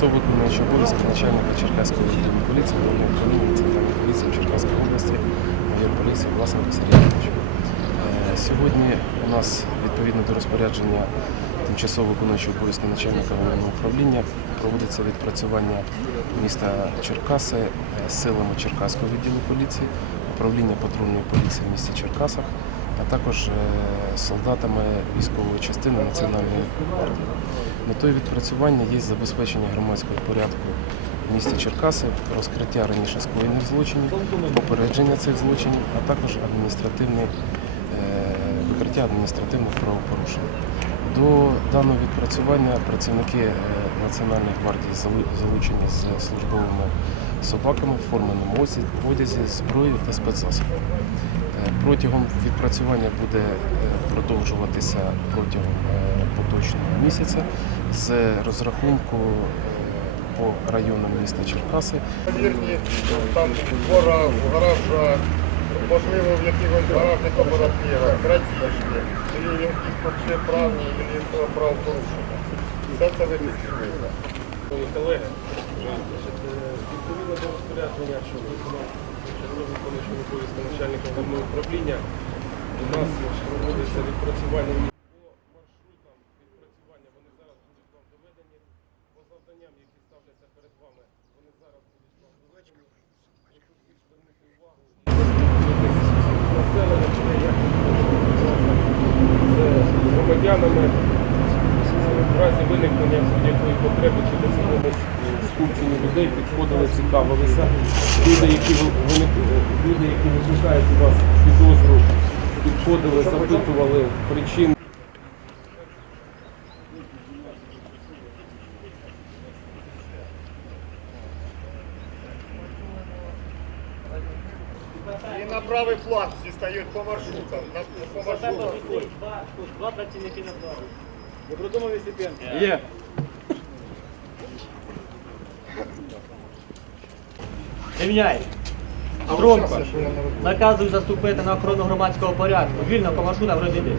тимчасово виконуючий обов'язки начальника Черкаського відділу поліції головного управління Національної поліції в Черкаській області, майор поліції Власенко Сергій Ігорович. Е, Сьогодні у нас відповідно до розпорядження тимчасово виконуючого обов'язки начальника головного управління проводиться відпрацювання міста Черкаси е, силами Черкаського відділу поліції, управління патрульної поліції в місті Черкасах, а також е, солдатами військової частини Національної гвардії. Метою відпрацювання є забезпечення громадського порядку в місті Черкаси, розкриття раніше скоєних злочинів, попередження цих злочинів, а також адміністративне е, викриття адміністративних правопорушень. До даного відпрацювання працівники е, Національної гвардії залучені з службовими собаками в форменому одязі- зброєю та спецзасобами. Е, Протягом відпрацювання буде е, продовжуватися протягом е, поточного місяця з розрахунку по районам міста Черкаси там двора, в гаражах, можливо, в якихось гаражних кооперативах, крадіжки, чи якісь вообще правні, чи правопорушення. Все це ви колеги, відповідно до розпорядження, що черговий виконуючий обов'язки начальника головного управління, у нас проводиться відпрацювання по маршрутам відпрацювання. Вони зараз будуть вам доведені по завданням, які ставляться перед вами. Вони зараз будуть вам доведені. Звернути увагу як громадянами разі виникнення будь-якої потреби чи досягнення скупчення людей підходили, цікавилися. Люди, які люди, які викликають у вас підозру, підходили, запитували причин. І на правий фланг всі стають по маршрутам. По маршрутам. Два, два працівники на два. Ви продумали Сіпенко? Є. Рівняй. Стромко. Наказую заступити на охорону громадського порядку. Вільно по маршрутам розійдись.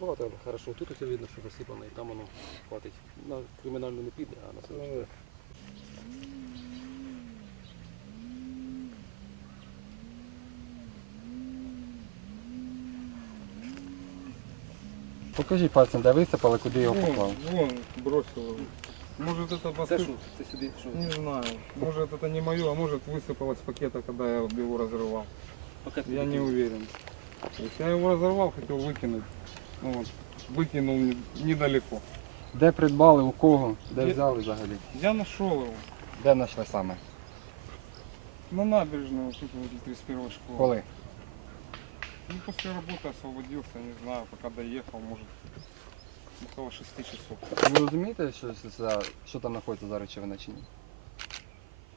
багато хорошо. Тут усе видно, що розсипано, і там воно хватить. На кримінальну не піде, а на все. Покажіть пальцем, де висипали, куди його Вон, поклали. вон, бросил его. Может это Це посып... що? Це сюди що? Не знаю. Может это не мое, а может высыпалось с пакета, когда я его разрывал. Поки Я не уверен. То есть я его разорвал, хотел выкинуть. Ну Вот. Выкинул не- недалеко. Де придбали, у кого, де Є- взяли взагалі? Я нашел его. Де знайшли саме? На набережной, вот тут возле 31 школы. Коли? Ну, после работы освободился, не знаю, пока доехал, может, около 6 часов. Ви розумієте, що, за- що там знаходиться за речовина чи ні?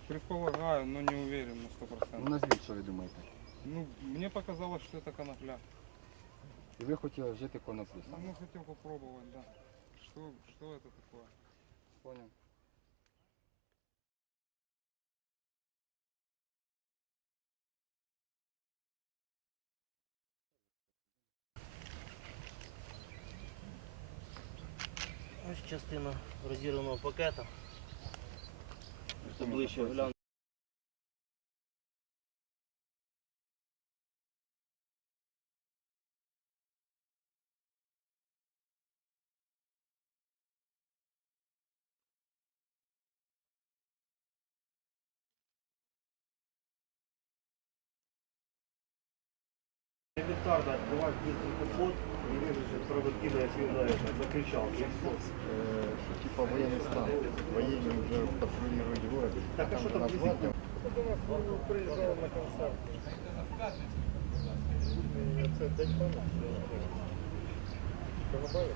Предполагаю, но не уверен на 100%. Ну назвіть, що ви думаєте. Ну, мне показалось, что это конопля. І ви хотіли вжити коноплю саме. Ну, хотел попробовать, да. Что, что это такое? Поняв. Ось частина розірваного пакета. Це ближче гляну. Ребятарда открывать быстрый капот и выбежать проводила фигурально, закричал. и всё. что типа военный стан. Военные уже патрулируют город. Так, а что там название? До нас приезжал на концерт. Це день пам'яті. Чорнобаєв?